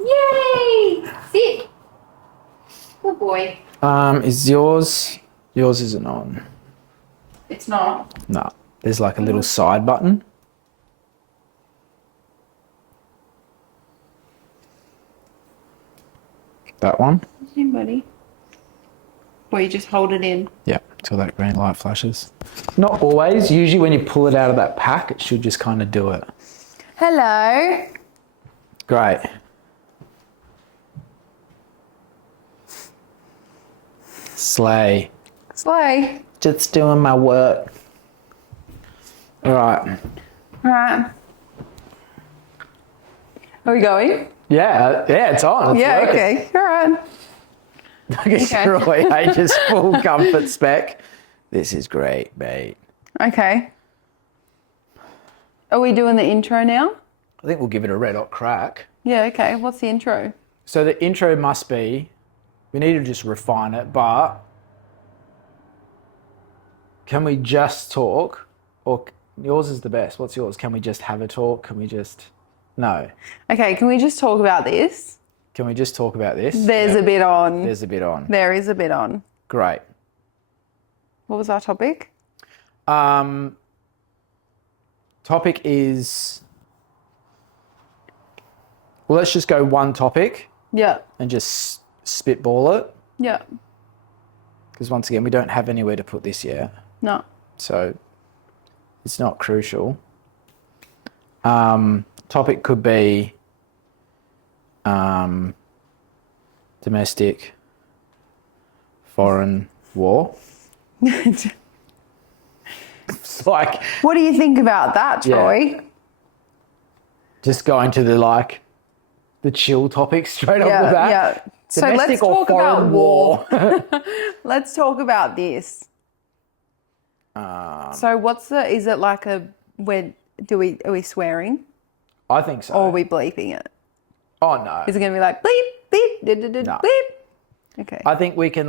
Yay! Sit. Good boy. Is yours isn't on? It's not. No. There's like a little side button. That one? Hey, buddy. Or you just hold it in. Yeah, till that green light flashes. Not always. Usually when you pull it out of that pack, it should just kind of do it. Hello. Great. Slay. Slay. Just doing my work. All right. Right. Are we going? Yeah, it's on. It's Yeah, working. okay. All right. Look at Roy, just full comfort spec. This is great, mate. Okay. Are we doing the intro now? I think we'll give it a red hot crack. Yeah, okay. What's the intro? So the intro must be, we need to just refine it, but can we just talk? Or yours is the best. What's yours? Can we just have a talk? Can we just... No. Okay, can we just talk about this? Can we just talk about this? There's a bit on. There's a bit on. There is a bit on. Great. What was our topic? Topic is... Well, let's just go one topic Yeah. and just spitball it. Yeah. Because once again, we don't have anywhere to put this yet. No. So it's not crucial. Topic could be domestic, foreign war. It's like... What do you think about that, Troy? Yeah. Just going to the chill topic straight off the bat. Yeah. So Domestic let's or talk about foreign war. Let's talk about this. So is it like are we swearing? I think so. Or are we bleeping it? Oh, no. Is it going to be like bleep, bleep, No. bleep? Okay. I think we can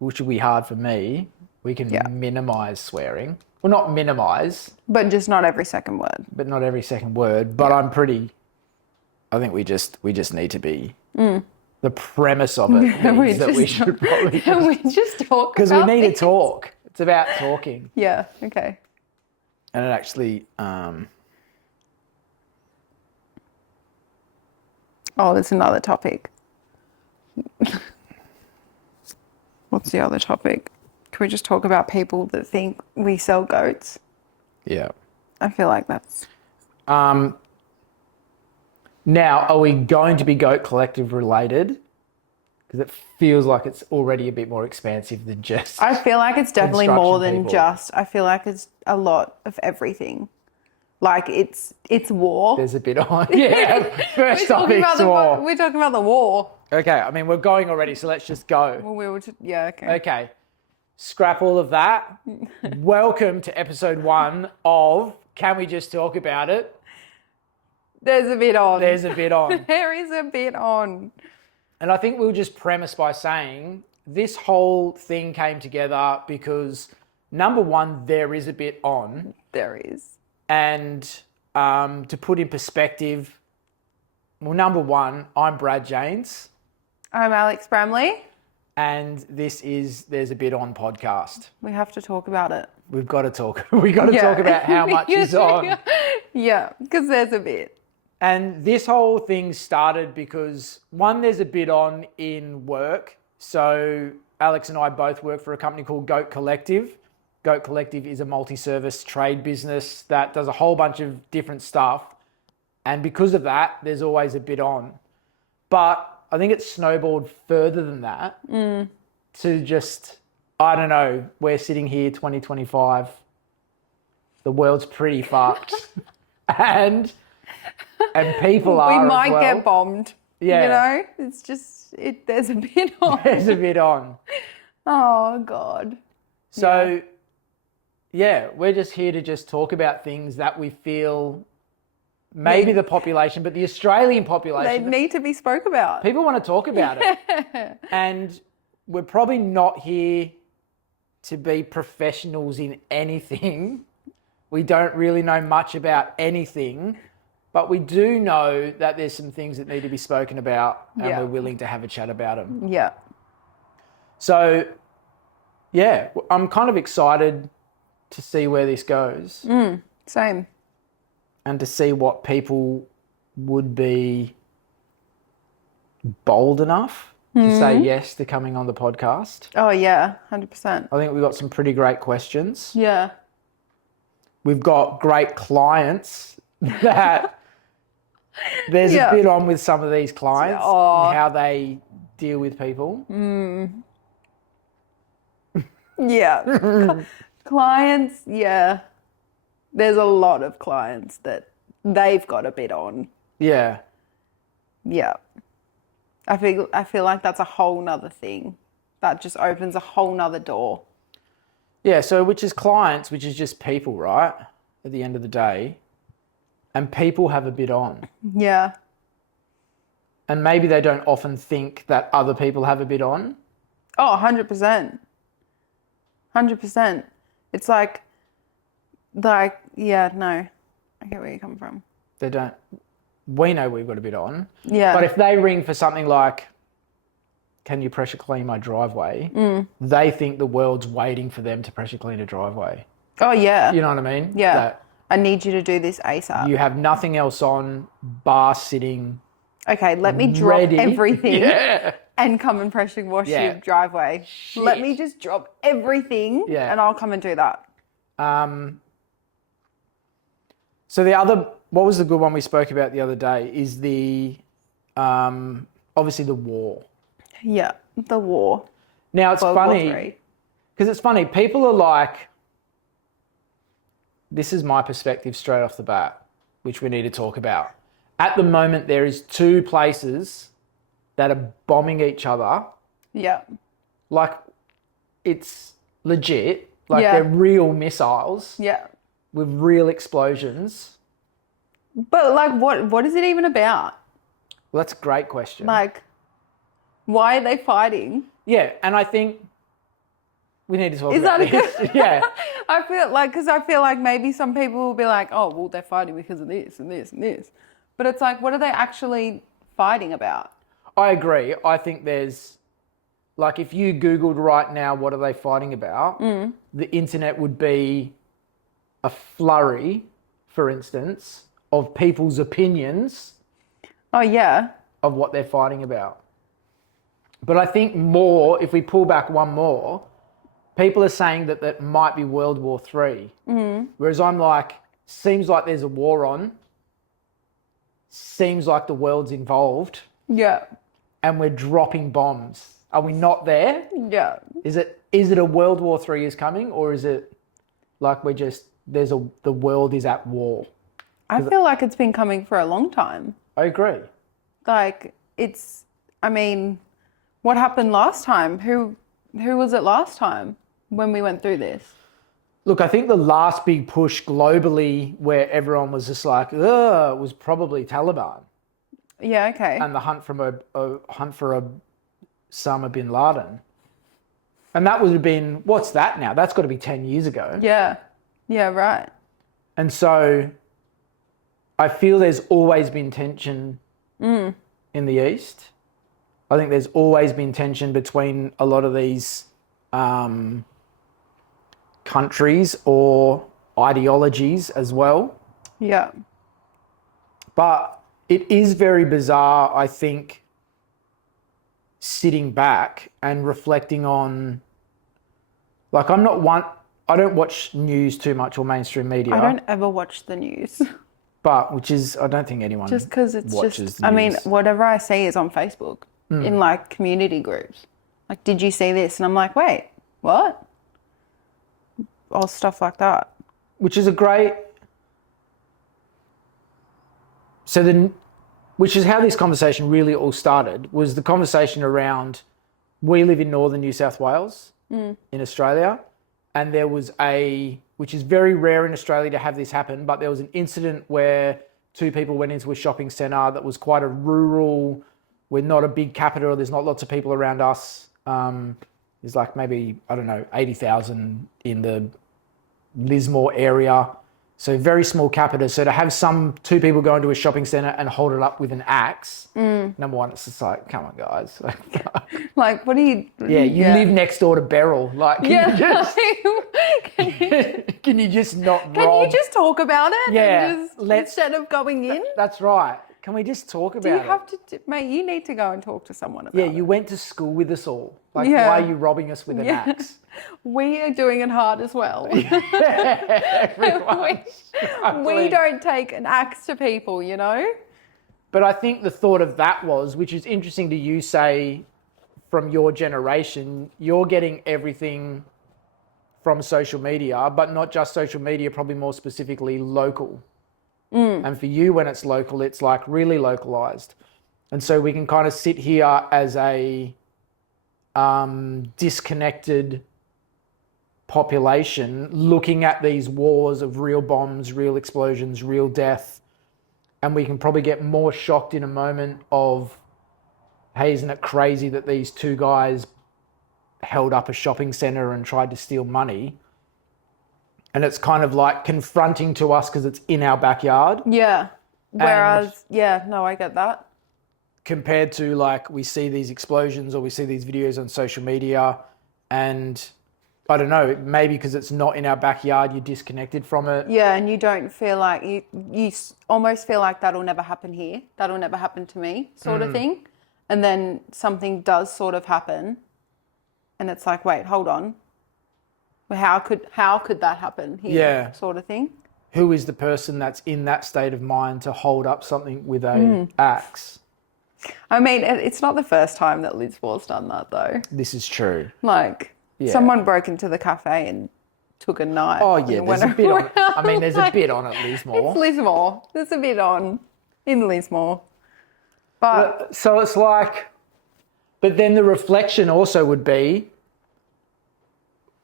which will be hard for me, we can minimise swearing. Well, not minimise. But just not every second word. But not every second word. But I think we just need to be... The premise of it is that we should probably... Can we just talk Because we about need this? to talk. It's about talking. Yeah, okay. And it actually... Oh, there's another topic. What's the other topic? Can we just talk about people that think we sell goats? Yeah. I feel like that's... Now, are we going to be Goat Collective related? Because it feels like it's already a bit more expansive than just... I feel like it's definitely more than people. just... I feel like it's a lot of everything. Like it's war. There's a bit on. Yeah, first topic, war. We're talking about the war. Okay, I mean, we're going already, so let's just go. Well, we were okay. Okay, scrap all of that. Welcome to episode 1 of Can We Just Talk About It? There's a bit on. There's a bit on. There is a bit on. And I think we'll just premise by saying this whole thing came together because, number one, there is a bit on. There is. And to put in perspective, well, number one, I'm Brad Janes. I'm Alex Bramley. And this is There's a Bit On podcast. We have to talk about it. We've got to talk. We've got to talk about how much is on. Yeah, because there's a bit. And this whole thing started because, one, there's a bit on in work. So Alex and I both work for a company called Goat Collective. Goat Collective is a multi-service trade business that does a whole bunch of different stuff. And because of that, there's always a bit on. But I think it's snowballed further than that to just, I don't know, we're sitting here 2025. The world's pretty fucked. and people are We might as well. get bombed. Yeah. You know, it's just, there's a bit on. There's a bit on. Oh, God. So, yeah, we're just here to just talk about things that we feel maybe the population, but the Australian They population, need to be spoke about. people want to talk about it. And we're probably not here to be professionals in anything. We don't really know much about anything, but we do know that there's some things that need to be spoken about, and Yeah. we're willing to have a chat about them. Yeah. So, yeah, I'm kind of excited to see where this goes Same. and to see what people would be bold enough to say yes to coming on the podcast. Oh, yeah. 100%. I think we've got some pretty great questions. Yeah. We've got great clients that there's a bit on with some of these clients and how they deal with people. Yeah. Clients, yeah. There's a lot of clients that they've got a bit on. Yeah. Yeah. I feel like that's a whole nother thing. That just opens a whole nother door. Yeah, so which is clients, which is just people, right? At the end of the day. And people have a bit on. Yeah. And maybe they don't often think that other people have a bit on. Oh, 100%. 100%. It's like, yeah, no. I get where you come from. They don't. We know we've got a bit on. Yeah. But if they ring for something like, can you pressure clean my driveway? They think the world's waiting for them to pressure clean a driveway. Oh, yeah. You know what I mean? Yeah. That I need you to do this ASAP. you have nothing else on, bar sitting. Okay, let me drop ready. everything Yeah. and come and pressure wash Yeah. your driveway. Shit. Let me just drop everything and I'll come and do that. So what was the good one we spoke about the other day is the, obviously the war. Yeah, the war. Now it's World War funny, III. because it's funny, people are like, this is my perspective straight off the bat, which we need to talk about. At the moment, there is 2 places that are bombing each other. Yeah. Like, it's legit. Like, Yeah. they're real missiles Yeah. with real explosions. But like what is it even about? Well, that's a great question. Like, why are they fighting? Yeah, and I think we need to talk Is about that this. Yeah. I feel like maybe some people will be like, oh, well, they're fighting because of this and this and this. But it's like, what are they actually fighting about? I agree. I think there's, like, if you Googled right now, what are they fighting about? The internet would be a flurry, for instance, of people's opinions Oh, yeah. of what they're fighting about. But I think more, if we pull back one more, people are saying that that might be World War III. Whereas I'm like, seems like there's a war on. Seems like the world's involved. Yeah. And we're dropping bombs. Are we not there? Yeah. Is it a World War III is coming, or is it like we're just the world is at war? I feel like it's been coming for a long time. I agree. Like, I mean, what happened last time? Who was it last time when we went through this? Look, I think the last big push globally where everyone was just like, ugh, was probably Taliban Yeah, okay. and the hunt for Osama bin Laden. And that would have been, what's that now? That's got to be 10 years ago. Yeah. Yeah, right. And so I feel there's always been tension in the East. I think there's always been tension between a lot of these countries or ideologies as well. Yeah. But it is very bizarre, I think, sitting back and reflecting on, like, I don't watch news too much or mainstream media. I don't ever watch the news. But, which is, I don't think anyone Just because it's watches just, the I mean, news. whatever I see is on Facebook in like community groups. Like, did you see this? And I'm like, wait, what? Or stuff like that. Which is a great, which is how this conversation really all started, was the conversation around, we live in northern New South Wales in Australia, and there was which is very rare in Australia to have this happen, but there was an incident where 2 people went into a shopping centre that was quite a rural, we're not a big capital, there's not lots of people around us. There's like maybe, I don't know, 80,000 in the Lismore area. So very small capita. So to have two people go into a shopping centre and hold it up with an axe, number one, it's just like, come on, guys. Like, what do you... Yeah, you live next door to Beryl. Like, can you just not rob? Can you just talk about it? Yeah. And instead of going in? That's right. Can we just talk about it? Do you have to... Mate, you need to go and talk to someone about it. Yeah, you went to school with us all. Like, why are you robbing us with an axe? We are doing it hard as well. We don't take an axe to people, you know? But I think the thought of that was, which is interesting to you say from your generation, you're getting everything from social media, but not just social media, probably more specifically local. And for you, when it's local, it's like really localized. And so we can kind of sit here as a disconnected population looking at these wars of real bombs, real explosions, real death, and we can probably get more shocked in a moment of, hey, isn't it crazy that these two guys held up a shopping centre and tried to steal money? And it's kind of like confronting to us because it's in our backyard. Yeah. Whereas, I get that. Compared to like we see these explosions or we see these videos on social media and I don't know, maybe because it's not in our backyard, you're disconnected from it. Yeah, and you don't feel like, you almost feel like that'll never happen here. That'll never happen to me sort of thing. And then something does sort of happen and it's like, wait, hold on. Well, how could that happen here? Yeah. Sort of thing. Who is the person that's in that state of mind to hold up something with a axe? I mean, it's not the first time that Lismore's done that though. This is true. Like, someone broke into the cafe and took a knife. Oh yeah, there's a bit on. I mean, there's a bit on at Lismore. It's Lismore. There's a bit on in Lismore. But so it's like, but then the reflection also would be,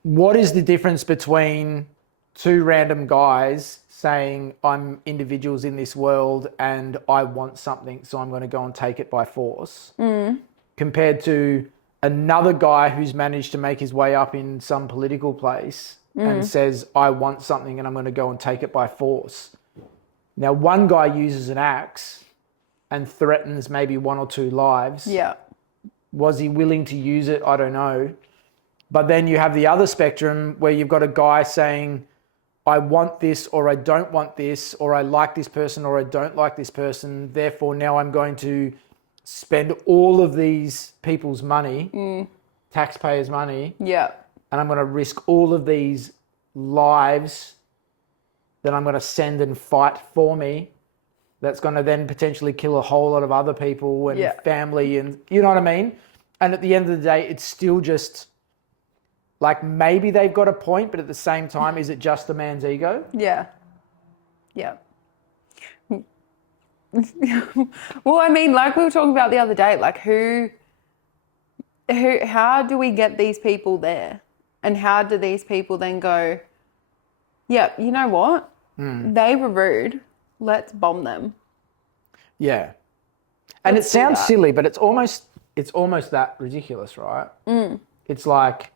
what is the difference between two random guys saying I'm individuals in this world and I want something, so I'm going to go and take it by force, compared to another guy who's managed to make his way up in some political place and says, I want something and I'm going to go and take it by force. Now, one guy uses an axe and threatens maybe one or two lives. yeah. Was he willing to use it? I don't know. But then you have the other spectrum where you've got a guy saying, I want this or I don't want this, or I like this person or I don't like this person. Therefore, now I'm going to spend all of these people's money, taxpayers' money, Yeah. and I'm going to risk all of these lives that I'm going to send and fight for me. That's going to then potentially kill a whole lot of other people and family, and you know what I mean? And at the end of the day, it's still just like, maybe they've got a point, but at the same time, is it just the man's ego? Yeah. Yeah. Well, I mean, like we were talking about the other day, like how do we get these people there? And how do these people then go, yeah, you know what? They were rude. Let's bomb them. Yeah. And it sounds silly, but it's almost that ridiculous, right? It's like,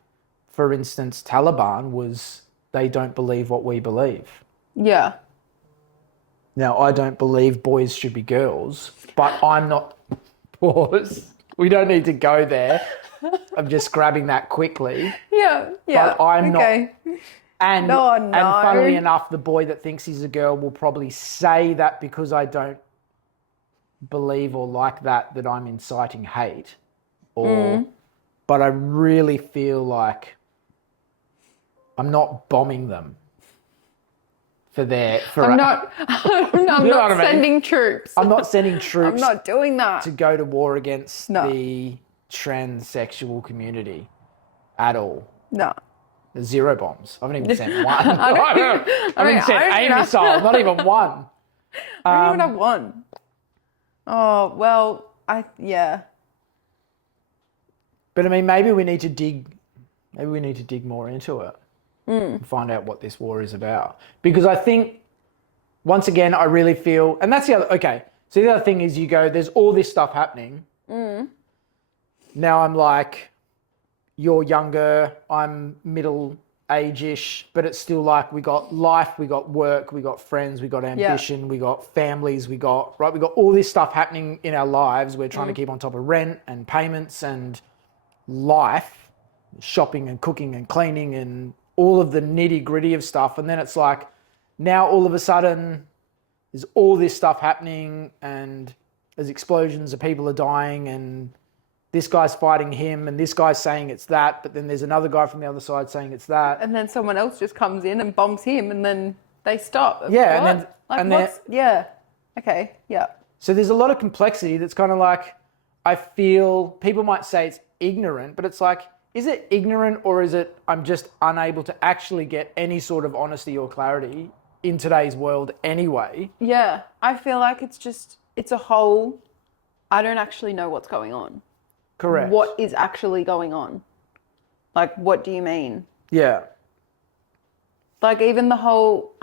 for instance, Taliban was, they don't believe what we believe. Yeah. Now, I don't believe boys should be girls, but I'm not... Pause. We don't need to go there. I'm just grabbing that quickly. Yeah, yeah. But I'm not... And, no. And funnily enough, the boy that thinks he's a girl will probably say that because I don't believe or like that I'm inciting hate. Or, but I really feel like I'm not bombing them for their... I'm not sending troops. I'm not sending troops. I'm not doing that. To go to war against the transsexual community at all. No. There's 0 bombs. I haven't even sent one. I haven't sent a missile, not even one. I don't even have one. Oh, well, yeah. But I mean, maybe we need to dig more into it and find out what this war is about. Because I think, once again, I really feel, and that's the other, okay, so the other thing is you go, there's all this stuff happening. Now I'm like, you're younger, I'm middle age-ish, but it's still like we got life, we got work, we got friends, we got ambition, we got families, we got all this stuff happening in our lives. We're trying to keep on top of rent and payments and life, shopping and cooking and cleaning and all of the nitty-gritty of stuff. And then it's like, now all of a sudden there's all this stuff happening and there's explosions of people are dying and this guy's fighting him and this guy's saying it's that, but then there's another guy from the other side saying it's that. And then someone else just comes in and bombs him and then they stop. Yeah. What? And then, yeah. Okay. Yeah. so there's a lot of complexity that's kind of like, I feel people might say it's ignorant, but it's like, is it ignorant or is it I'm just unable to actually get any sort of honesty or clarity in today's world anyway? Yeah. I feel like it's a whole, I don't actually know what's going on. Correct. What is actually going on? Like, what do you mean? Yeah. Like, even the whole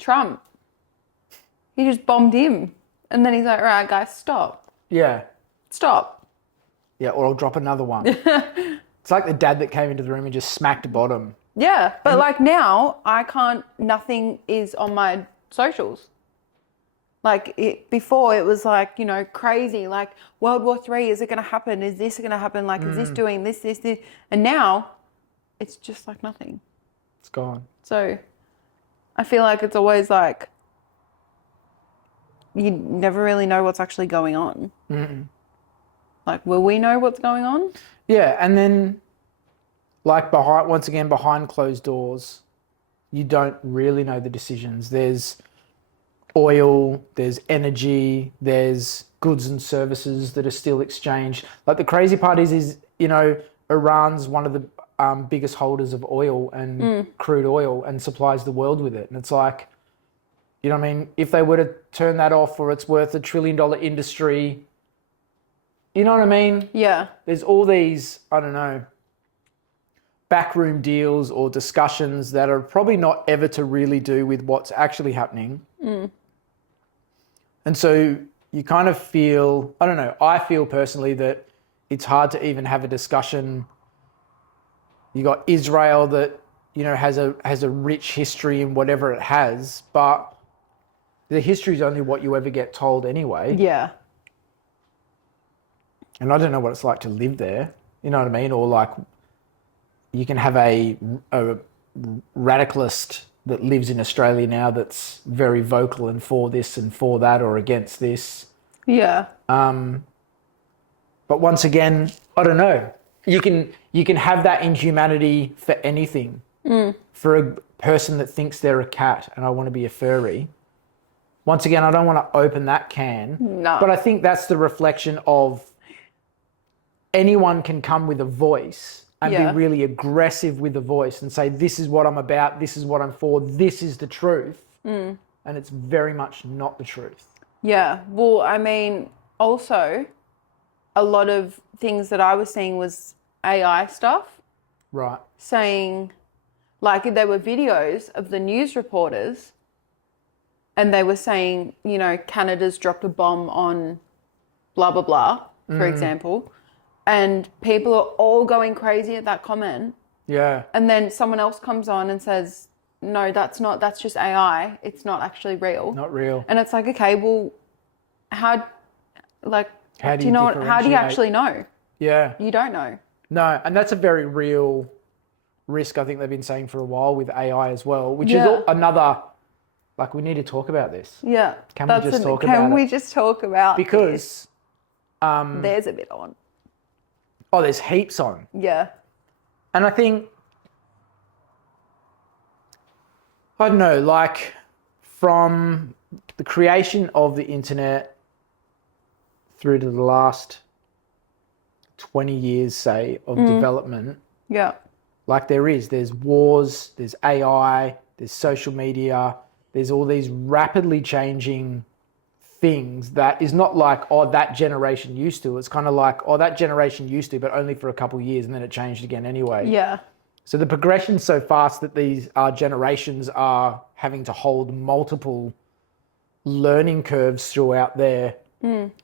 Trump, he just bombed him. And then he's like, all right, guys, stop. Yeah. Stop. Yeah, or I'll drop another one. It's like the dad that came into the room and just smacked bottom. Yeah, but like now, nothing is on my socials. Like before it was like, crazy, like World War III, is it going to happen? Is this going to happen? Like, is this doing this? And now it's just like nothing. It's gone. So I feel like it's always like, you never really know what's actually going on. Mm-mm. Like, will we know what's going on? Yeah. And then like behind closed doors, you don't really know the decisions. There's oil, there's energy, there's goods and services that are still exchanged. Like the crazy part is Iran's one of the biggest holders of oil and crude oil and supplies the world with it. And it's like, if they were to turn that off or it's worth $1 trillion industry, you know what I mean? Yeah. There's all these, I don't know, backroom deals or discussions that are probably not ever to really do with what's actually happening. And so you kind of feel, I don't know, I feel personally that it's hard to even have a discussion. You got Israel that, has a rich history in whatever it has, but the history is only what you ever get told anyway. Yeah. And I don't know what it's like to live there. You know what I mean? Or like you can have a radicalist that lives in Australia now that's very vocal and for this and for that or against this. Yeah. But once again, I don't know. You can have that inhumanity for anything. For a person that thinks they're a cat and I want to be a furry. Once again, I don't want to open that can. No. But I think that's the reflection of anyone can come with a voice and be really aggressive with the voice and say, this is what I'm about, this is what I'm for, this is the truth. And it's very much not the truth. Yeah. Well, I mean, also, a lot of things that I was seeing was AI stuff. Right. Saying, like, there were videos of the news reporters and they were saying, Canada's dropped a bomb on blah, blah, blah, for example. And people are all going crazy at that comment. Yeah. And then someone else comes on and says, no, that's just AI. It's not actually real. Not real. And it's like, okay, well, how do you differentiate? actually know? Yeah. You don't know. No, and that's a very real risk I think they've been saying for a while with AI as well, which is another, like, we need to talk about this. Yeah. Can we just talk about it? Can we just talk about Because there's a bit on. Oh, there's heaps on. Yeah. And I think, I don't know, like from the creation of the internet through to the last 20 years, say, of development. Yeah. Like there's wars, there's AI, there's social media, there's all these rapidly changing things that is not like, oh, that generation used to. It's kind of like, oh, that generation used to, but only for a couple of years and then it changed again anyway. Yeah. So the progression's so fast that these generations are having to hold multiple learning curves throughout there.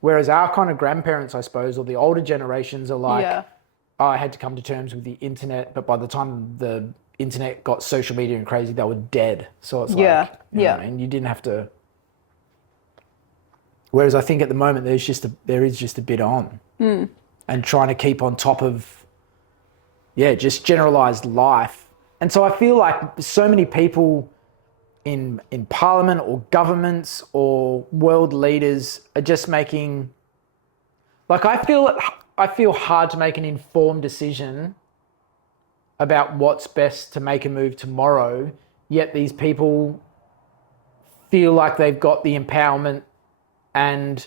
Whereas our kind of grandparents, I suppose, or the older generations are like, I had to come to terms with the internet, but by the time the internet got social media and crazy, they were dead. So it's like, you know what I mean? You didn't have to. Whereas I think at the moment there is just a bit on, and trying to keep on top of, just generalized life. And so I feel like so many people in parliament or governments or world leaders are just making, like, I feel hard to make an informed decision about what's best to make a move tomorrow, yet these people feel like they've got the empowerment and,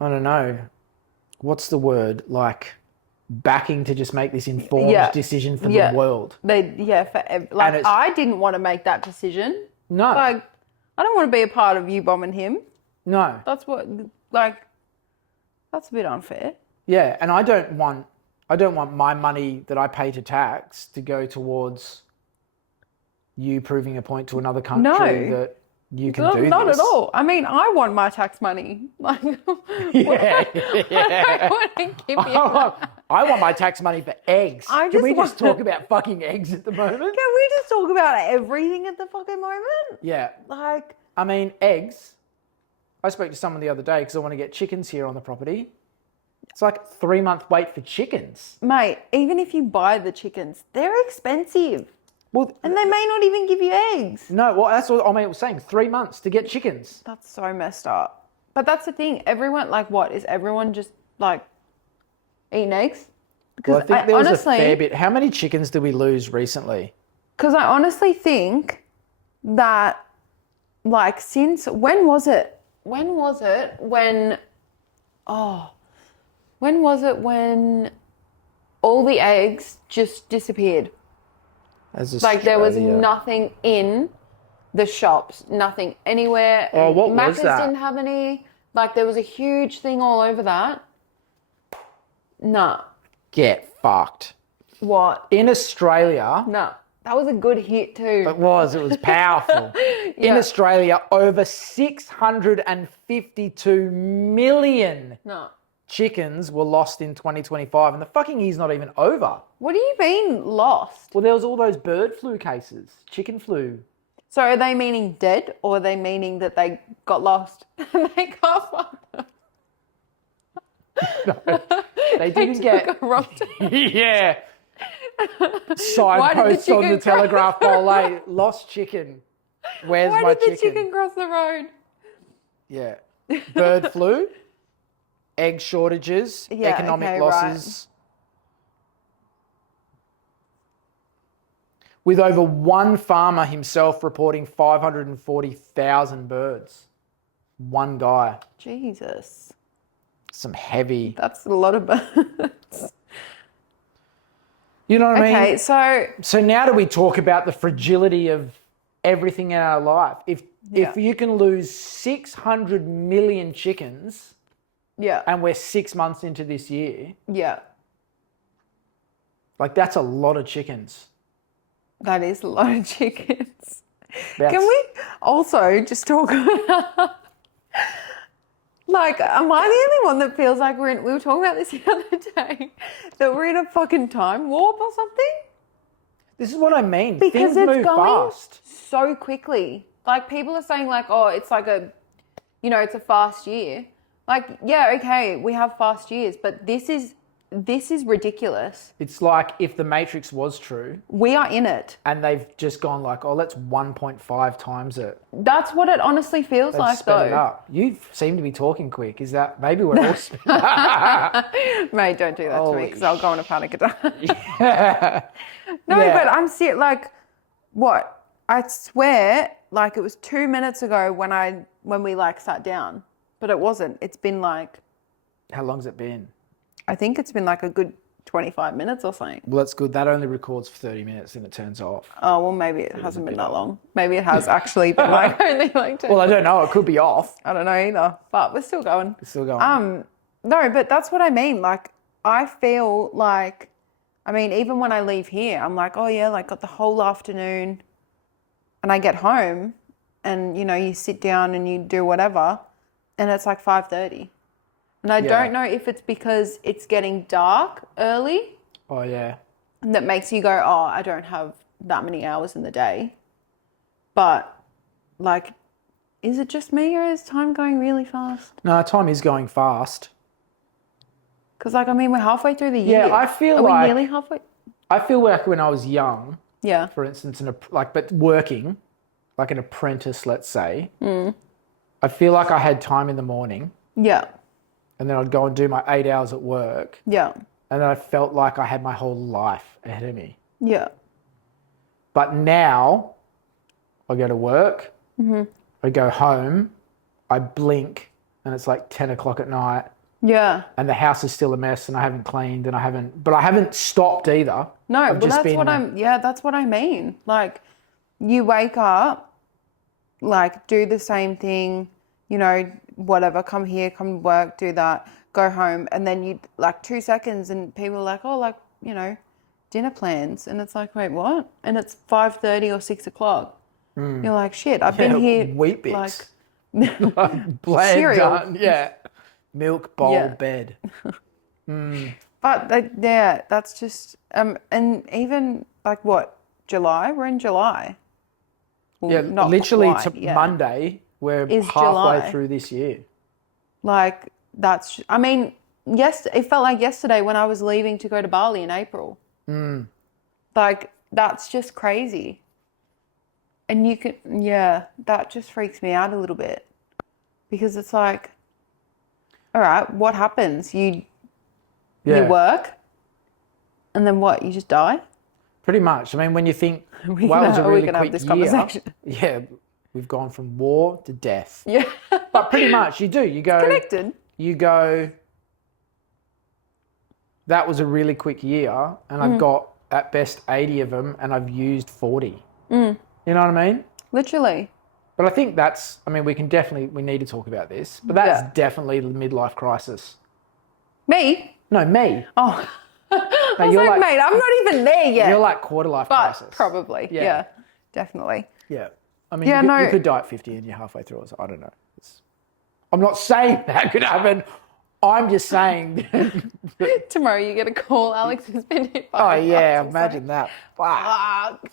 I don't know, what's the word, like backing to just make this informed decision for the world. I didn't want to make that decision. No. Like, I don't want to be a part of you bombing him. No. That's what, like, that's a bit unfair. Yeah, and I don't want my money that I pay to tax to go towards you proving a point to another country that you can do this. Not at all. I mean, I want my tax money. Like, I don't want to give you I want my tax money for eggs. Can we just talk about fucking eggs at the moment? Can we just talk about everything at the fucking moment? Yeah. Like, I mean, eggs. I spoke to someone the other day because I want to get chickens here on the property. It's like 3-month wait for chickens. Mate, even if you buy the chickens, they're expensive. Well, and they may not even give you eggs. No, well, that's what I was saying. 3 months to get chickens. That's so messed up. But that's the thing. Everyone, like, what? Is everyone just, like, eating eggs? Because I think there was a fair bit. How many chickens did we lose recently? Because I honestly think that, like, since... When was it when all the eggs just disappeared? Like, there was nothing in the shops, nothing anywhere. Oh, what was that? Macca's didn't have any. Like, there was a huge thing all over that. Nah. Get fucked. What? In Australia... Nah. That was a good hit too. It was powerful. In Australia, over 652 million chickens were lost in 2025, and the fucking year's not even over. What do you mean lost? Well, there was all those bird flu cases, chicken flu. So are they meaning dead, or are they meaning that they got lost and they can't find them? No, they didn't get... Yeah. Signposts on the telegraph pole, lost chicken. Where's my chicken? Why did the chicken cross the road? Yeah. Bird flu, egg shortages, economic losses. Right. With over one farmer himself reporting 540,000 birds. One guy. Jesus. Some heavy... That's a lot of birds. You know what I mean? Okay, so now do we talk about the fragility of everything in our life? If you can lose 600 million chickens, and we're 6 months into this year, like, that's a lot of chickens. That is a lot of chickens. Can we also just talk about... Like, am I the only one that feels like we were talking about this the other day, that we're in a fucking time warp or something? This is what I mean. Because Things move fast. So quickly. Like, people are saying, like, oh, it's like it's a fast year. Like, yeah, okay, we have fast years, but this is ridiculous. It's like if the Matrix was true. We are in it. And they've just gone like, oh, let's 1.5 times it. That's what it honestly feels like, though. Sped it up. You seem to be talking quick. Is that, maybe we're all... Mate, don't do that to me, because I'll go on a panic attack. But I'm serious. Like, what? I swear, like, it was 2 minutes ago when we like sat down, but it wasn't. It's been like... How long's it been? I think it's been like a good 25 minutes or something. Well, that's good. That only records for 30 minutes and it turns off. Oh, well, maybe it hasn't been that long. Maybe it has actually been like only like 10 Well, I don't know. It could be off. I don't know either, but we're still going. It's still going. No, but that's what I mean. Like, I feel like, I mean, even when I leave here, I'm like, oh yeah, like got the whole afternoon, and I get home and, you sit down and you do whatever, and it's like 5:30. And I don't know if it's because it's getting dark early. Oh, yeah. that makes you go, oh, I don't have that many hours in the day. But, like, is it just me or is time going really fast? No, time is going fast. Because, like, I mean, we're halfway through the year. Yeah, I feel Are like... we nearly halfway? I feel like when I was young, Yeah. for instance, but working, like an apprentice, let's say, I feel like I had time in the morning Yeah. and then I'd go and do my 8 hours at work. Yeah. And then I felt like I had my whole life ahead of me. Yeah. But now I go to work, I go home, I blink, and it's like 10 o'clock at night. Yeah. And the house is still a mess and I haven't cleaned and I haven't stopped either. No, well, that's what I mean. Like, you wake up, like, do the same thing, you know, whatever, come here, come work, do that, go home, and then you, like, 2 seconds and people are like, oh, like, you know, dinner plans. And it's like, wait, what? And it's 5:30 or 6 o'clock. You're like, shit, I've been here. Wheat bix. Like, bland cereal. done. Yeah. Milk, bowl, Yeah. bed. But yeah, that's just and even like what, July? We're in July. Well, Yeah, not literally quite, to yeah. Monday, we're Is halfway July. through this year. Like, that's, I mean, yes, it felt like yesterday when I was leaving to go to Bali in April. Like, that's just crazy. And you can, yeah, that just freaks me out a little bit because it's like, all right, what happens? You work, and then what? You just die? Pretty much. I mean, when you think, Are well, it was a really gonna quick have this year. conversation? Yeah, we've gone from war to death. Yeah. But pretty much, you do. You go. Connected. You go. That was a really quick year, and I've got at best 80 of them, and I've used 40. You know what I mean? Literally. But I think that's. I mean, we need to talk about this. But that's definitely the midlife crisis. Me? No, me. Oh. I was you're like, like- mate, I'm not even there yet. You're like quarter life but crisis. probably. Yeah. Definitely. Yeah. I mean, Yeah, you could die at 50 and you're halfway through it. So I don't know. I'm not saying that could happen. I'm just saying. Tomorrow you get a call, Alex has been hit Oh, by a yeah. bus or Imagine that. Wow. something.